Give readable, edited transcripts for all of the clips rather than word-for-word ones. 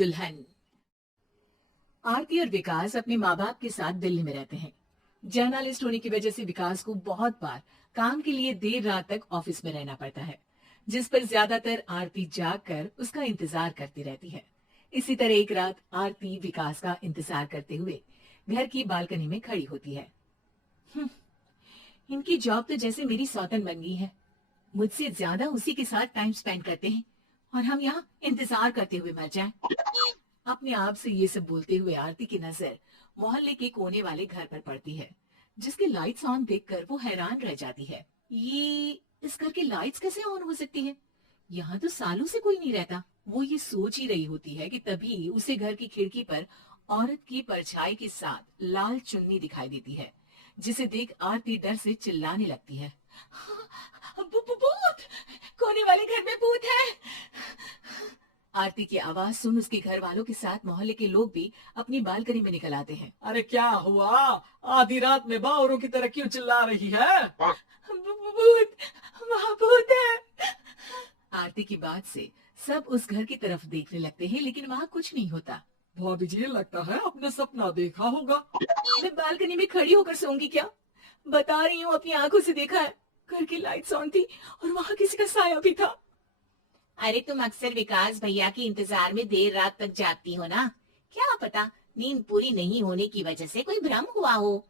दुल्हन। आरती और विकास अपने माँ बाप के साथ दिल्ली में रहते हैं। जर्नलिस्ट होने की वजह से विकास को बहुत बार काम के लिए देर रात तक ऑफिस में रहना पड़ता है, जिस पर ज्यादातर आरती जाग कर उसका इंतजार करती रहती है। इसी तरह एक रात आरती विकास का इंतजार करते हुए घर की बालकनी में खड़ी होती है। "हम्म, इनकी जॉब तो जैसे मेरी सौतन बन गई है। मुझसे ज्यादा उसी के साथ टाइम स्पेंड करते हैं और हम यहाँ इंतजार करते हुए मर जाएं।" अपने आप से ये सब बोलते हुए आरती की नजर मोहल्ले के कोने वाले घर पर पड़ती है, जिसके लाइट्स ऑन देखकर वो हैरान रह जाती है। ये इस घर की लाइट्स कैसे ऑन हो सकती है? यहाँ तो सालों से कोई नहीं रहता। वो ये सोच ही रही होती है कि तभी उसे घर की खिड़की पर औरत की परछाई के साथ लाल चुन्नी दिखाई देती है, जिसे देख आरती डर से चिल्लाने लगती है। भूत! कोने वाले घर में भूत है! आरती की आवाज सुन उसके घर वालों के साथ मोहल्ले के लोग भी अपनी बालकनी में निकल आते हैं। अरे क्या हुआ? आधी रात में बावरों की तरह क्यों चिल्ला रही है? भूत! वहाँ भूत है! आरती की बात से सब उस घर की तरफ देखने लगते हैं, लेकिन वहाँ कुछ नहीं होता। भाभी जी, लगता है आपने सपना देखा होगा। मैं बालकनी में खड़ी होकर सोऊंगी क्या? बता रही हूँ, अपनी आंखों से देखा है। घर की लाइट्स ऑन थी और वहाँ किसी का साया भी था। अरे तुम अक्सर विकास भैया के इंतजार में देर रात तक जागती हो ना, क्या पता नींद पूरी नहीं होने की वजह से कोई भ्रम हुआ हो।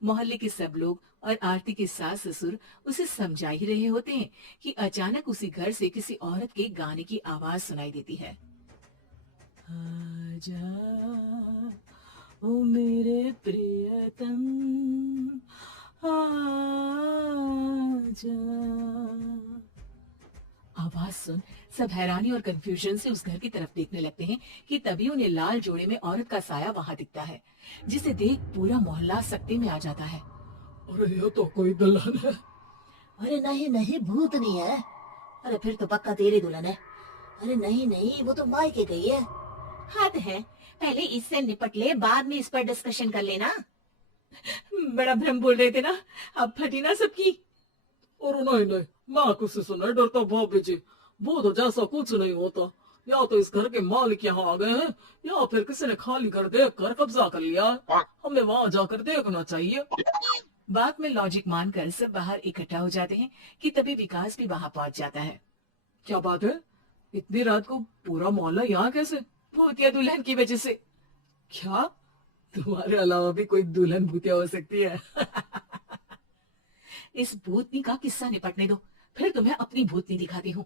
मोहल्ले के सब लोग और आरती के सास ससुर उसे समझा ही रहे होते हैं कि अचानक उसी घर से किसी औरत के गाने की आवाज सुनाई देती है। आजा ओ मेरे प्रियतम, आजा। आवाज सुन सब हैरानी और कंफ्यूजन से उस घर की तरफ देखने लगते हैं कि तभी उन्हें लाल जोड़े में औरत का साया वहां दिखता है, जिसे देख पूरा मोहल्ला सकते में आ जाता है। अरे ये तो कोई दुल्हन है। अरे नहीं नहीं, भूत नहीं है। अरे फिर तो पक्का तेरी दुल्हन है। अरे नहीं नहीं, वो तो मायके गई है। हद है, पहले इससे निपट ले, बाद में इस पर डिस्कशन कर लेना। बड़ा भ्रम बोल रहे थे ना, अब फटी ना सबकी। और नहीं नहीं, मैं किसी से नहीं डरता भाभी जी। वो तो जैसा कुछ नहीं होता। या तो इस घर के मालिक यहाँ आ गए हैं, या फिर किसी ने खाली घर देख कर कब्जा कर लिया है। हमें वहाँ जाकर देखना चाहिए। बात में लॉजिक मानकर सब बाहर इकट्ठा हो जाते हैं कि तभी विकास भी वहां पहुंच जाता है। क्या बात है? इतनी रात को पूरा मोहल्ला यहाँ कैसे? भूतिया दुल्हन की वजह से। क्या तुम्हारे अलावा भी कोई दुल्हन भूतिया हो सकती है? इस भूतनी का किस्सा निपटने दो, फिर तुम्हें अपनी भूतनी दिखाती हूँ।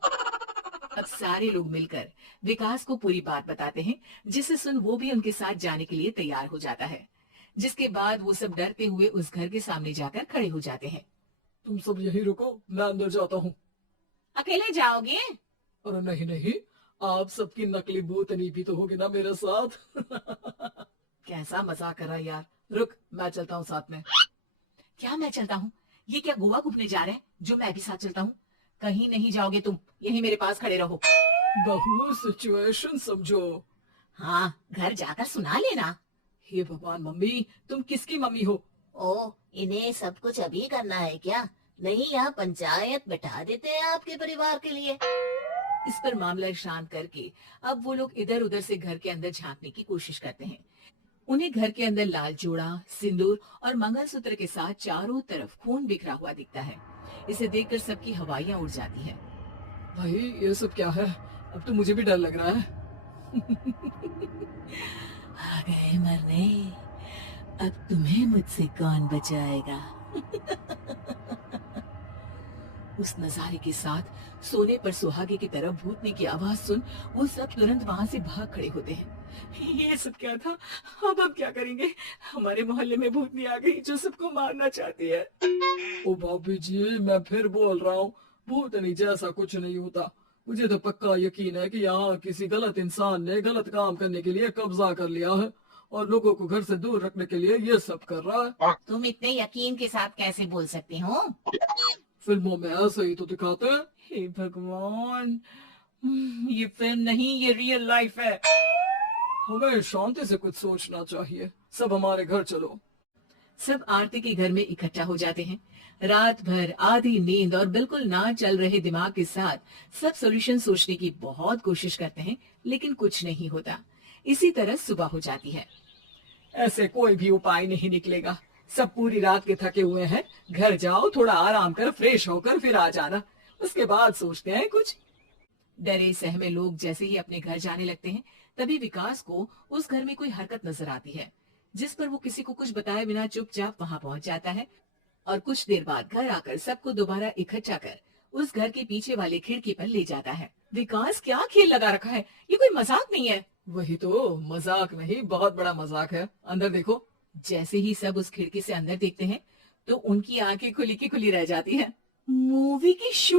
अब सारे लोग मिलकर विकास को पूरी बात बताते हैं, जिसे सुन वो भी उनके साथ जाने के लिए तैयार हो जाता है। जिसके बाद वो सब डरते हुए उस घर के सामने जाकर खड़े हो जाते हैं। तुम सब यहीं रुको, मैं अंदर जाता हूँ। अकेले जाओगे? अरे नहीं नहीं, आप सबकी नकली भूतनी भी तो होगी ना मेरे साथ। कैसा मजाक कर रहा है यार। रुक, मैं चलता हूँ साथ में। क्या मैं चलता हूँ? ये क्या गोवा घूमने जा रहे हैं जो मैं भी साथ चलता हूँ? कहीं नहीं जाओगे तुम, यहीं मेरे पास खड़े रहो। बहू सिचुएशन समझो। हाँ, घर जाकर सुना लेना। हे भगवान, मम्मी तुम किसकी मम्मी हो? ओ, इन्हें सब कुछ अभी करना है क्या? नहीं, यहाँ पंचायत बैठा देते हैं आपके परिवार के लिए। इस पर मामला शांत करके अब वो लोग इधर उधर से घर के अंदर झांकने की कोशिश करते हैं। उन्हें घर के अंदर लाल जोड़ा, सिंदूर और मंगलसूत्र के साथ चारों तरफ खून बिखरा हुआ दिखता है। इसे देखकर सबकी हवाइयां उड़ जाती हैं। भाई ये सब क्या है? अब तो मुझे भी डर लग रहा है। आ गए मरने, अब तुम्हें मुझसे कौन बचाएगा? उस नजारे के साथ सोने पर सुहागे की तरफ भूतने की आवाज सुन वो सब तुरंत वहां से भाग खड़े होते हैं। ये सब क्या था? अब हम क्या करेंगे? हमारे मोहल्ले में भूतनी आ गई जो सबको मारना चाहती है। ओ भाभी जी, मैं फिर बोल रहा हूँ, भूतनी जैसा कुछ नहीं होता। मुझे तो पक्का यकीन है कि यहाँ किसी गलत इंसान ने गलत काम करने के लिए कब्जा कर लिया है और लोगों को घर से दूर रखने के लिए ये सब कर रहा है। तुम इतने यकीन के साथ कैसे बोल सकते हो? फिल्मों में ऐसे ही तो दिखाते हैं। हे भगवान, ये फिल्म नहीं, ये रियल लाइफ है। हमें शांति से कुछ सोचना चाहिए। सब हमारे घर चलो। सब आरती के घर में इकट्ठा हो जाते हैं। रात भर आधी नींद और बिल्कुल ना चल रहे दिमाग के साथ सब सॉल्यूशन सोचने की बहुत कोशिश करते हैं, लेकिन कुछ नहीं होता। इसी तरह सुबह हो जाती है। ऐसे कोई भी उपाय नहीं निकलेगा। सब पूरी रात के थके हुए हैं। घर जाओ, थोड़ा आराम कर, फ्रेश होकर फिर आ जाना, उसके बाद सोचते हैं कुछ। डरे सहमे लोग जैसे ही अपने घर जाने लगते हैं, तभी विकास को उस घर में कोई हरकत नजर आती है, जिस पर वो किसी को कुछ बताए बिना चुपचाप वहां पहुंच जाता है और कुछ देर बाद घर आकर सबको दोबारा इकट्ठा कर उस घर के पीछे वाले खिड़की पर ले जाता है। विकास क्या खेल लगा रखा है, ये कोई मजाक नहीं है। वही तो, मजाक नहीं, बहुत बड़ा मजाक है। अंदर देखो। जैसे ही सब उस खिड़की से अंदर देखते हैं, तो उनकी आंखें खुली की खुली रह जाती है। मूवी की शूट